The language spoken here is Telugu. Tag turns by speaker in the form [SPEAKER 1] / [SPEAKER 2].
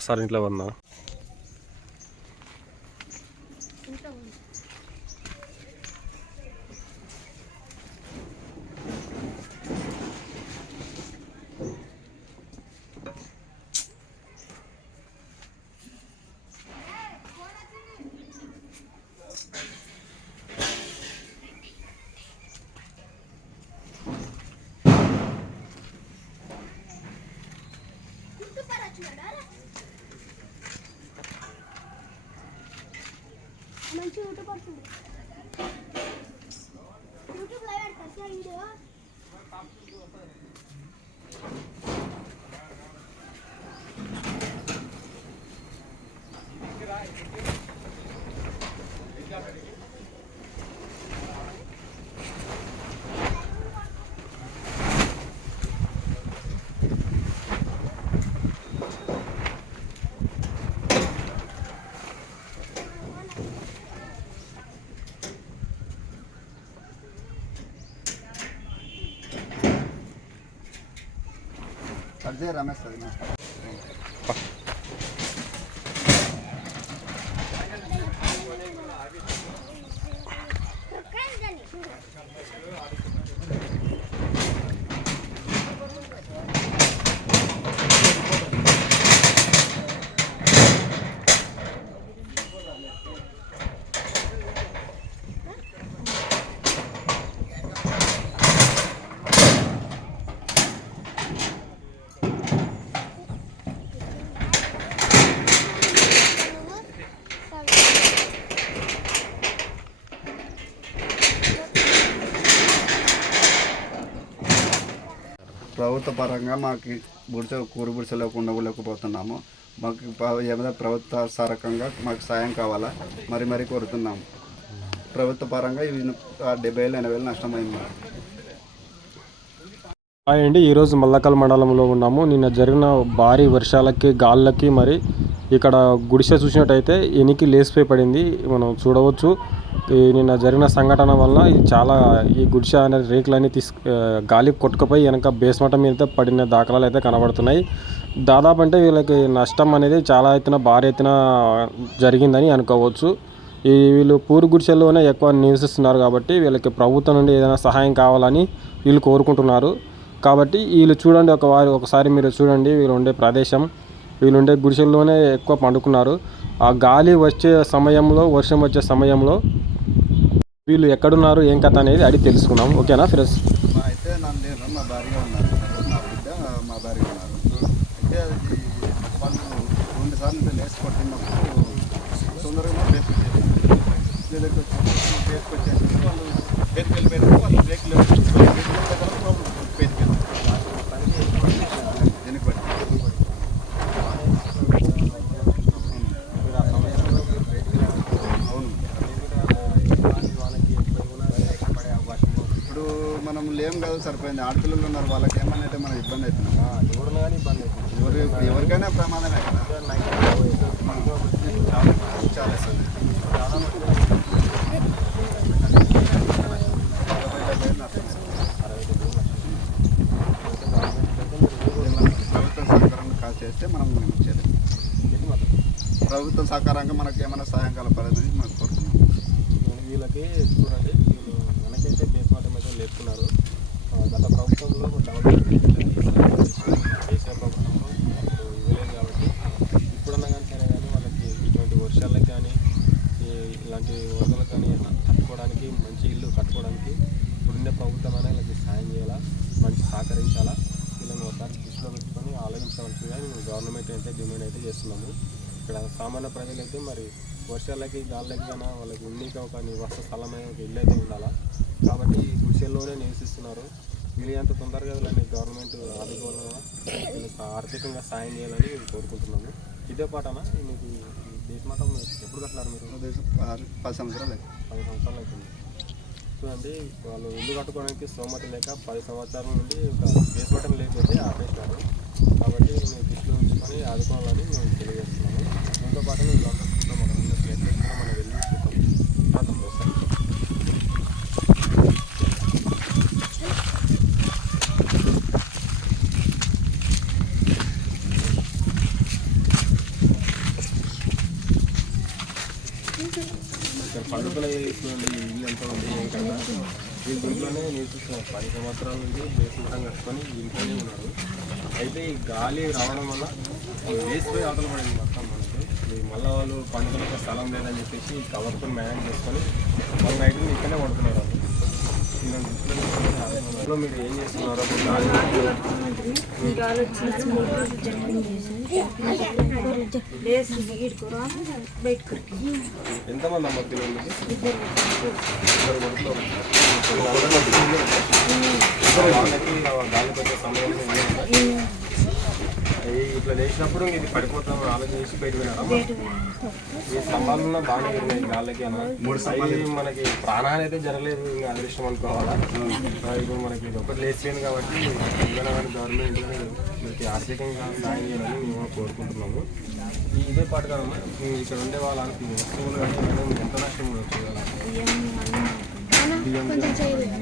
[SPEAKER 1] ఒకసారి ఇంట్లో వన్నా
[SPEAKER 2] మంచి యూట్యూబ్ పడుతుంది యూట్యూబ్లో పెడతా వీడియో.
[SPEAKER 3] అదే రమేష్ ప్రభుత్వ పరంగా మాకు బుడిస కూరు బుడిస లేకుండా లేకపోతున్నాము. మాకు ఏమైనా ప్రభుత్వ సారకంగా మాకు సాయం కావాలా? మరి మరి కోరుతున్నాము. ప్రభుత్వ పరంగా ఇవి డెబ్బై వేలు ఎనభై వేలు నష్టమైంది
[SPEAKER 1] హాయ్ అండి. ఈరోజు మల్లకల్ మండలంలో ఉన్నాము. నిన్న జరిగిన భారీ వర్షాలకి గాళ్ళకి మరి ఇక్కడ గుడిసె చూసినట్టయితే ఎనికి లేసిపోయి పడింది. మనం చూడవచ్చు. నిన్న జరిగిన సంఘటన వల్ల చాలా ఈ గుడిసె అనే రేకులన్నీ తీసు గాలి కొట్టుకుపోయి వెనక బేస్మట మీద పడిన దాఖలాలు అయితే కనబడుతున్నాయి. దాదాపు అంటే వీళ్ళకి నష్టం అనేది చాలా ఎత్తున భారీ ఎత్తున జరిగిందని అనుకోవచ్చు. ఈ వీళ్ళు పూరు గుడిసెల్లోనే ఎక్కువ నివసిస్తున్నారు కాబట్టి వీళ్ళకి ప్రభుత్వం నుండి ఏదైనా సహాయం కావాలని వీళ్ళు కోరుకుంటున్నారు. కాబట్టి వీళ్ళు చూడండి ఒక వారి ఒకసారి మీరు చూడండి వీళ్ళు ఉండే ప్రదేశం. వీళ్ళు ఉండే గుడిసెల్లోనే ఎక్కువ పండుకున్నారు. ఆ గాలి వచ్చే సమయంలో వర్షం వచ్చే సమయంలో వీళ్ళు ఎక్కడున్నారు ఏం కథ అనేది అడిగి తెలుసుకున్నాం ఓకేనా ఫిరోజ్?
[SPEAKER 3] అయితే నన్ను నేను మా భార్య ఉన్నారు. మా బిడ్డ మా భార్య ఉన్నారు. అయితే అది వాళ్ళు రెండు సార్లు లేచి కొట్టినప్పుడు తొందరగా బ్రేక్ వచ్చేసి వచ్చేసి వాళ్ళు బ్రేక్ వెళ్ళిపోయినప్పుడు వాళ్ళు బ్రేక్ బేస్కి ఏం కాదు సరిపోయింది. ఆడపిల్లలు ఉన్నారు వాళ్ళకి ఏమన్నా అయితే మనకి ఇబ్బంది అవుతుంది. ఎవరు ఎవరికైనా ప్రమాదమే కదా. చాలా ఇస్తుంది ప్రభుత్వం సహకారం కాల్ చేస్తే మనం చేయలేము ప్రభుత్వం సహకారంగా మనకి ఏమైనా సహాయం కలపాలని మనం కోరుతున్నాం
[SPEAKER 1] వీళ్ళకి చూడండి వీళ్ళు వెనకైతే బేస్మాటం అయితే లేపుతున్నారు ఆ, గత ప్రభుత్వంలో డెవలప్మెంట్ దేశీయ ప్రభుత్వంలో అప్పుడు ఇవ్వలేదు కాబట్టి ఇప్పుడన్నా కానీ సరే కానీ వాళ్ళకి ఇటువంటి వర్షాలకు కానీ ఈ- ఇలాంటి వరదలు కానీ కట్టుకోవడానికి మంచి ఇల్లు కట్టుకోవడానికి ఇప్పుడున్న ప్రభుత్వం అయినా వీళ్ళకి సాయం చేయాలా? మంచి సహకరించాలా? వీళ్ళని ఒకసారి దృష్టిలో పెట్టుకొని ఆలోచించవలసిందిగా మేము గవర్నమెంట్ అయితే డిమాండ్ అయితే చేస్తున్నాము. ఇక్కడ సామాన్య ప్రజలైతే మరి వర్షాలకి గాళ్ళకి కానీ వాళ్ళకి ఉన్నీకి ఒక నివాస స్థలమైన ఒక ఇల్లు అయితే ఉండాలా? కాబట్టి ఈ గుడిసెల్లోనే నివసిస్తున్నారు. వీళ్ళంత తొందరగా వీళ్ళని గవర్నమెంట్ ఆదుకోవాలన్నా వీళ్ళకి ఆర్థికంగా సాయం చేయాలని కోరుకుంటున్నాము. ఇదే పాటనా? మీకు ఈ దేశమాటం ఎప్పుడు కట్టినారు మీరు
[SPEAKER 3] పది సంవత్సరాలు.
[SPEAKER 1] పది సంవత్సరాలు అవుతుంది చూడండి వాళ్ళు ఇల్లు కట్టుకోవడానికి స్తోమత లేక పది సంవత్సరాల నుండి ఒక బేస్మటం లేకపోతే ఆపేసినారు కాబట్టి మేము దృష్టిలో ఉంచుకొని ఆదుకోవాలని మేము తెలియజేస్తున్నాము దీంతో పాటు వీళ్ళందరూ చూద్దాం అక్కడ ఉన్న ప్లేసెస్ కూడా మనం వెళ్ళి చూద్దాం ఆ, తమ్ముడు ఒకసారి. పండుగలు వేసుకోండి ఎంత ఉంది కదా ఈ ఇంట్లోనే నేర్చుకున్నారు పది సంవత్సరాల నుంచి బేసుకుంటాం కట్టుకొని ఇంట్లోనే ఉన్నారు. అయితే ఈ గాలి రావడం వల్ల వేసిపోయి అవతల పడింది మొత్తం మనకి. మళ్ళీ వాళ్ళు పండుగలకు స్థలం లేదని చెప్పేసి కవర్తో మేనేజ్ చేసుకొని వాళ్ళ నైట్ ఇక్కడనే పడుతున్నారు వాళ్ళు మీరు ఏం గాలి ఎంతమంది అమ్మ పిల్లలు ఇద్దరు వాళ్ళకి గాలి వచ్చే సమయం ఇట్లా లేచినప్పుడు ఇది పడిపోతాం ఆలోచన చేసి బయట ఈ స్తంభాలు ఉన్న బాగానే ఉన్నాయి గాలికి అన్న మూడు స్తంభాలు మనకి ప్రాణాలు అయితే జరగలేదు ఇంకా అదృష్టం అనుకోవాలా? ఇప్పుడు మనకి ఇది ఒకటి లేచిపోయింది కాబట్టి తెలంగాణ గవర్నమెంట్ మనకి ఆర్థికంగా సాయం చేయాలని మేము కోరుకుంటున్నాము. ఈ ఇదే పాటు కాదమ్మా? ఇక్కడ ఉండే వాళ్ళకి వస్తువులు ఎంత నష్టం
[SPEAKER 2] కొంచెం చేయలేదు?